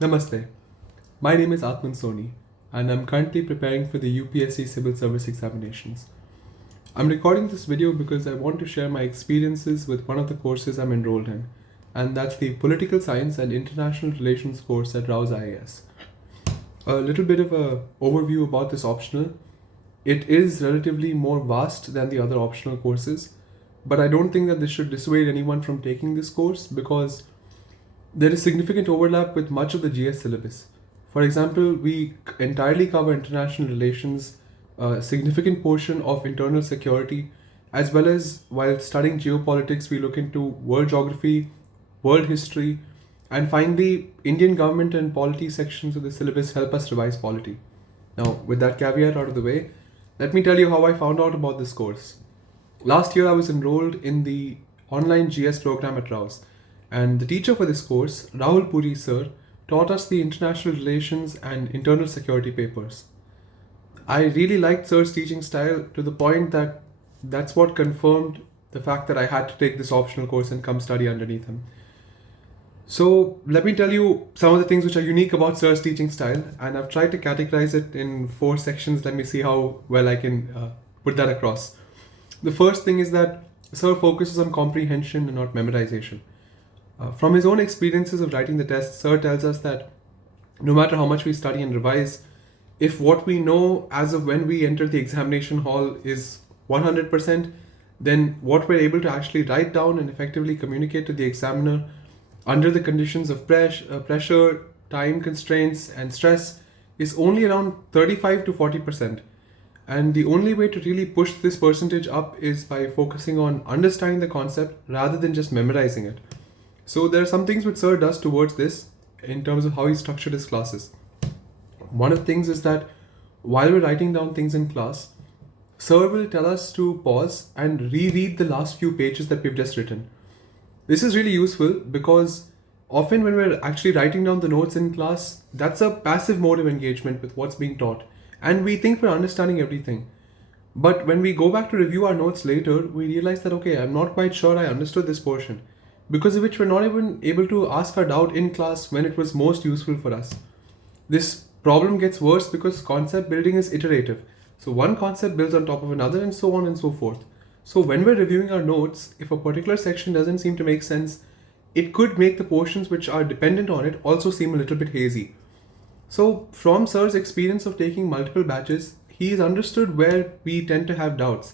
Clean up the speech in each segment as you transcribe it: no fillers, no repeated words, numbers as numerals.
Namaste. My name is Atman Soni, and I'm currently preparing for the UPSC Civil Service examinations. I'm recording this video because I want to share my experiences with one of the courses I'm enrolled in, and that's the Political Science and International Relations course at Rao's IAS. A little bit of an overview about this optional. It is relatively more vast than the other optional courses, but I don't think that this should dissuade anyone from taking this course because there is significant overlap with much of the GS syllabus. For example, we entirely cover international relations, a significant portion of internal security, as well as while studying geopolitics, we look into world geography, world history, and finally, Indian government and polity sections of the syllabus help us revise polity. Now, with that caveat out of the way, let me tell you how I found out about this course. Last year, I was enrolled in the online GS program at Rao's, and the teacher for this course, Rahul Puri Sir, taught us the international relations and internal security papers. I really liked Sir's teaching style to the point that that's what confirmed the fact that I had to take this optional course and come study underneath him. So let me tell you some of the things which are unique about Sir's teaching style, and I've tried to categorize it in 4 sections. Let me see how well I can put that across. The first thing is that Sir focuses on comprehension and not memorization. From his own experiences of writing the test, Sir tells us that no matter how much we study and revise, if what we know as of when we enter the examination hall is 100%, then what we're able to actually write down and effectively communicate to the examiner under the conditions of pressure, time constraints, and stress is only around 35 to 40%. And the only way to really push this percentage up is by focusing on understanding the concept rather than just memorizing it. So there are some things which Sir does towards this in terms of how he structured his classes. One of the things is that while we're writing down things in class, Sir will tell us to pause and reread the last few pages that we've just written. This is really useful because often when we're actually writing down the notes in class, that's a passive mode of engagement with what's being taught, and we think we're understanding everything. But when we go back to review our notes later, we realize that, okay, I'm not quite sure I understood this portion, because of which we're not even able to ask our doubt in class when it was most useful for us. This problem gets worse because concept building is iterative. So one concept builds on top of another and so on and so forth. So when we're reviewing our notes, if a particular section doesn't seem to make sense, it could make the portions which are dependent on it also seem a little bit hazy. So from Sir's experience of taking multiple batches, he's understood where we tend to have doubts.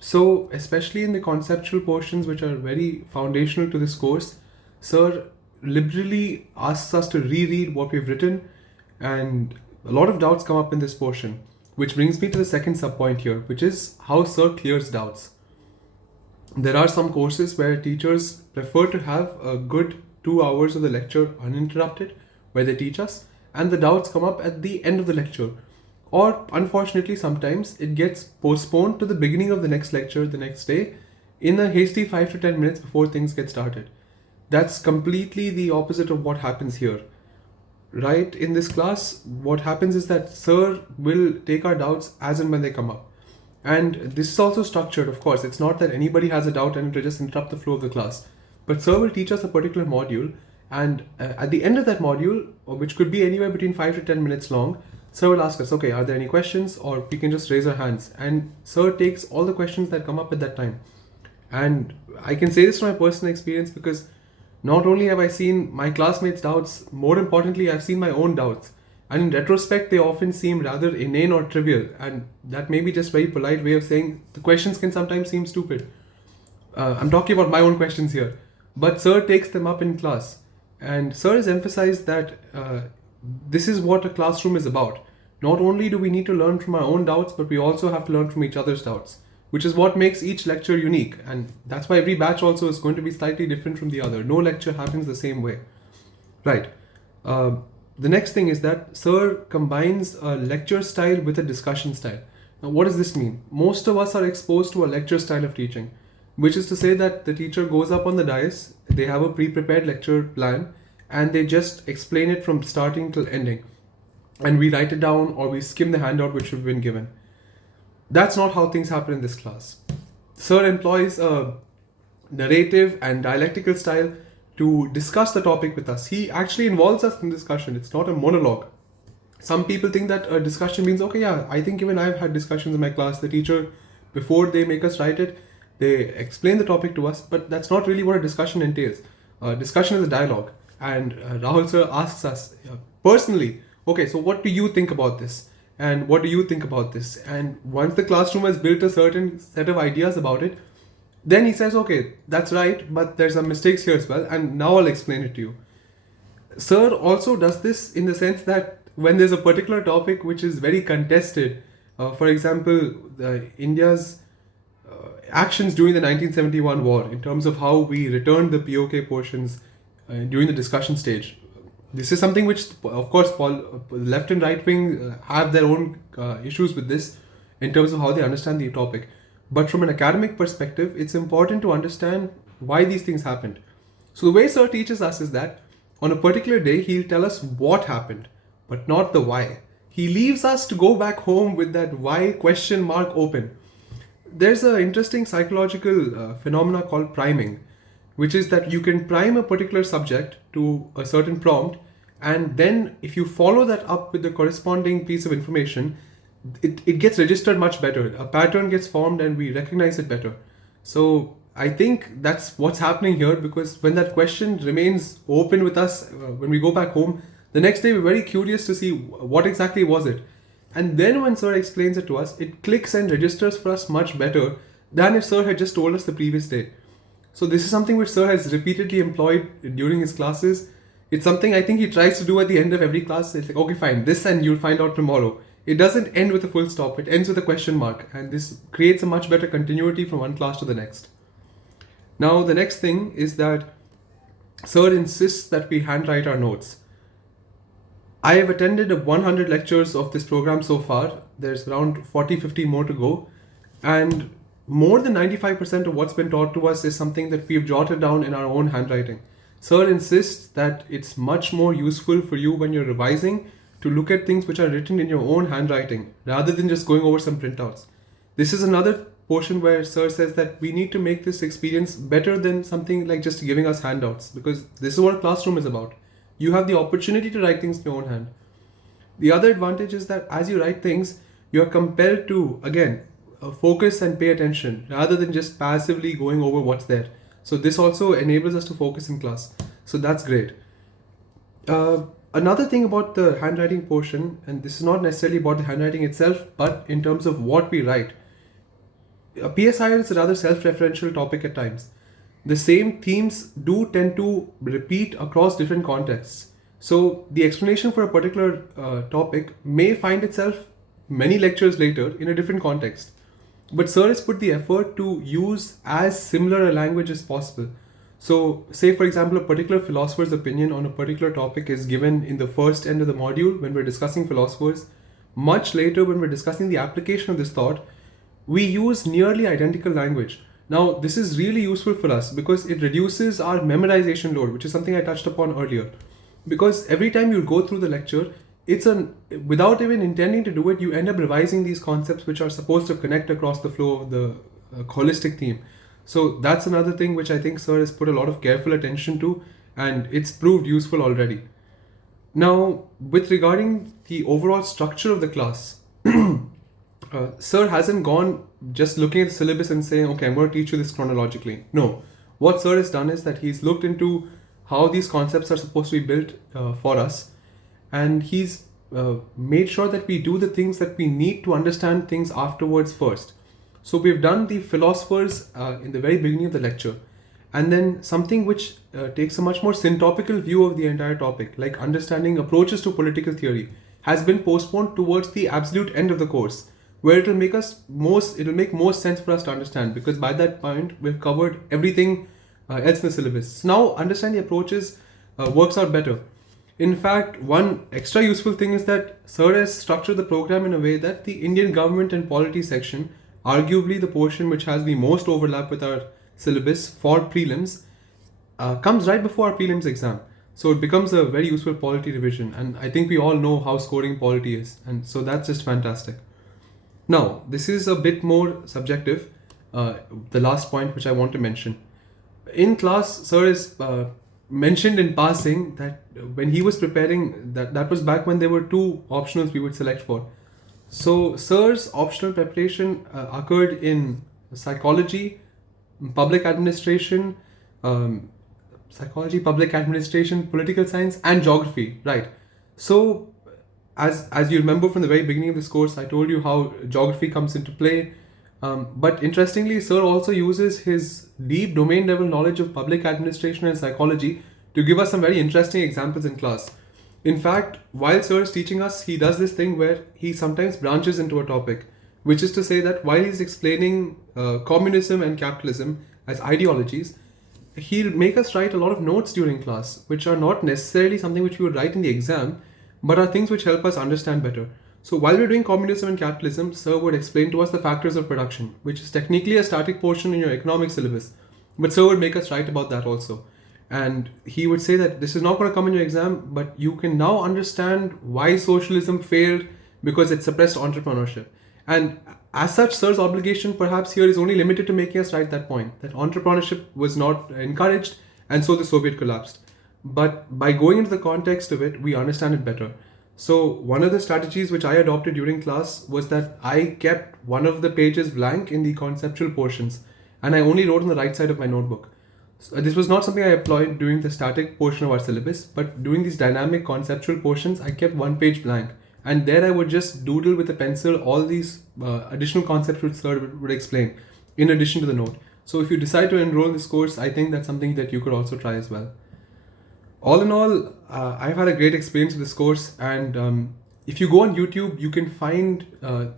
So especially in the conceptual portions which are very foundational to this course, Sir liberally asks us to reread what we've written, and a lot of doubts come up in this portion, which brings me to the second subpoint here, which is how Sir clears doubts. There are some courses where teachers prefer to have a good 2 hours of the lecture uninterrupted, where they teach us, and the doubts come up at the end of the lecture. Or unfortunately, sometimes it gets postponed to the beginning of the next lecture the next day in a hasty 5 to 10 minutes before things get started. That's completely the opposite of what happens here. Right in this class, what happens is that Sir will take our doubts as and when they come up. And this is also structured, of course. It's not that anybody has a doubt and it will just interrupt the flow of the class. But Sir will teach us a particular module, and at the end of that module, which could be anywhere between 5 to 10 minutes long, Sir will ask us, okay, are there any questions? Or we can just raise our hands. And Sir takes all the questions that come up at that time. And I can say this from my personal experience because not only have I seen my classmates' doubts, more importantly, I've seen my own doubts. And in retrospect, they often seem rather inane or trivial. And that may be just a very polite way of saying the questions can sometimes seem stupid. I'm talking about my own questions here. But Sir takes them up in class. And Sir has emphasized that this is what a classroom is about. Not only do we need to learn from our own doubts, but we also have to learn from each other's doubts, which is what makes each lecture unique. And that's why every batch also is going to be slightly different from the other. No lecture happens the same way. Right. The next thing is that Sir combines a lecture style with a discussion style. Now, what does this mean? Most of us are exposed to a lecture style of teaching, which is to say that the teacher goes up on the dais, they have a pre-prepared lecture plan, and they just explain it from starting till ending. And we write it down or we skim the handout which we've been given. That's not how things happen in this class. Sir employs a narrative and dialectical style to discuss the topic with us. He actually involves us in discussion. It's not a monologue. Some people think that a discussion means, okay, yeah, I think even I've had discussions in my class. The teacher, before they make us write it, they explain the topic to us, but that's not really what a discussion entails. Discussion is a dialogue. And Rahul Sir asks us personally, okay, so what do you think about this? And what do you think about this? And once the classroom has built a certain set of ideas about it, then he says, okay, that's right, but there's some mistakes here as well, and now I'll explain it to you. Sir also does this in the sense that when there's a particular topic which is very contested, for example, India's actions during the 1971 war, in terms of how we returned the POK portions during the discussion stage. This is something which, of course, left and right wing have their own issues with this in terms of how they understand the topic. But from an academic perspective, it's important to understand why these things happened. So the way Sir teaches us is that on a particular day, he'll tell us what happened, but not the why. He leaves us to go back home with that why question mark open. There's an interesting psychological phenomena called priming, which is that you can prime a particular subject to a certain prompt, and then if you follow that up with the corresponding piece of information, it gets registered much better. A pattern gets formed and we recognize it better. So I think that's what's happening here, because when that question remains open with us, when we go back home, the next day we're very curious to see what exactly was it. And then when Sir explains it to us, it clicks and registers for us much better than if Sir had just told us the previous day. So this is something which Sir has repeatedly employed during his classes. It's something I think he tries to do at the end of every class. It's like, okay, fine, this and you'll find out tomorrow. It doesn't end with a full stop, it ends with a question mark, and this creates a much better continuity from one class to the next. Now, the next thing is that Sir insists that we handwrite our notes. I have attended 100 lectures of this program so far. There's around 40-50 more to go. And more than 95% of what's been taught to us is something that we've jotted down in our own handwriting. Sir insists that it's much more useful for you when you're revising to look at things which are written in your own handwriting rather than just going over some printouts. This is another portion where Sir says that we need to make this experience better than something like just giving us handouts, because this is what a classroom is about. You have the opportunity to write things in your own hand. The other advantage is that as you write things, you are compelled to, again, focus and pay attention rather than just passively going over what's there. So this also enables us to focus in class. So that's great. Another thing about the handwriting portion, and this is not necessarily about the handwriting itself, but in terms of what we write. PSIR is a rather self-referential topic at times. The same themes do tend to repeat across different contexts. So the explanation for a particular topic may find itself many lectures later in a different context. But Sir has put the effort to use as similar a language as possible. So say, for example, a particular philosopher's opinion on a particular topic is given in the first end of the module when we're discussing philosophers. Much later, when we're discussing the application of this thought, we use nearly identical language. Now, this is really useful for us because it reduces our memorization load, which is something I touched upon earlier. Because every time you go through the lecture, without even intending to do it, you end up revising these concepts which are supposed to connect across the flow of the holistic theme. So that's another thing which I think Sir has put a lot of careful attention to, and it's proved useful already. Now, with regarding the overall structure of the class, Sir hasn't gone just looking at the syllabus and saying, okay, I'm going to teach you this chronologically. No, what Sir has done is that he's looked into how these concepts are supposed to be built for us, and he's made sure that we do the things that we need to understand things afterwards first. So we've done the philosophers in the very beginning of the lecture, and then something which takes a much more syntopical view of the entire topic, like understanding approaches to political theory, has been postponed towards the absolute end of the course, where it'll make most sense for us to understand, because by that point we've covered everything else in the syllabus. So now understanding the approaches works out better. In fact, one extra useful thing is that Sir has structured the program in a way that the Indian government and polity section, arguably the portion which has the most overlap with our syllabus for prelims, comes right before our prelims exam. So it becomes a very useful polity revision, and I think we all know how scoring polity is, and so that's just fantastic. Now, this is a bit more subjective, the last point which I want to mention. In class, Sir is mentioned in passing that when he was preparing, that was back when there were two optionals we would select for. So Sir's optional preparation occurred in psychology, public administration, um, public administration, political science, and geography. Right. So as you remember from the very beginning of this course, I told you how geography comes into play. But interestingly, Sir also uses his deep domain level knowledge of public administration and psychology to give us some very interesting examples in class. In fact, while Sir is teaching us, he does this thing where he sometimes branches into a topic, which is to say that while he's explaining communism and capitalism as ideologies, he'll make us write a lot of notes during class, which are not necessarily something which we would write in the exam, but are things which help us understand better. So while we're doing communism and capitalism, Sir would explain to us the factors of production, which is technically a static portion in your economics syllabus, but Sir would make us write about that also. And he would say that this is not going to come in your exam, but you can now understand why socialism failed because it suppressed entrepreneurship. And as such, Sir's obligation perhaps here is only limited to making us write that point, that entrepreneurship was not encouraged and so the Soviet collapsed. But by going into the context of it, we understand it better. So one of the strategies which I adopted during class was that I kept one of the pages blank in the conceptual portions and I only wrote on the right side of my notebook. So this was not something I employed during the static portion of our syllabus, but during these dynamic conceptual portions, I kept one page blank. And there I would just doodle with a pencil all these additional concepts which Sir would explain in addition to the note. So if you decide to enroll in this course, I think that's something that you could also try as well. All in all, I've had a great experience with this course, and if you go on YouTube, you can find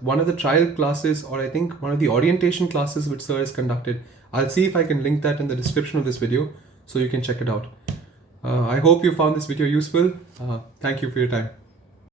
one of the trial classes, or I think one of the orientation classes which Sir has conducted. I'll see if I can link that in the description of this video so you can check it out. I hope you found this video useful. Thank you for your time.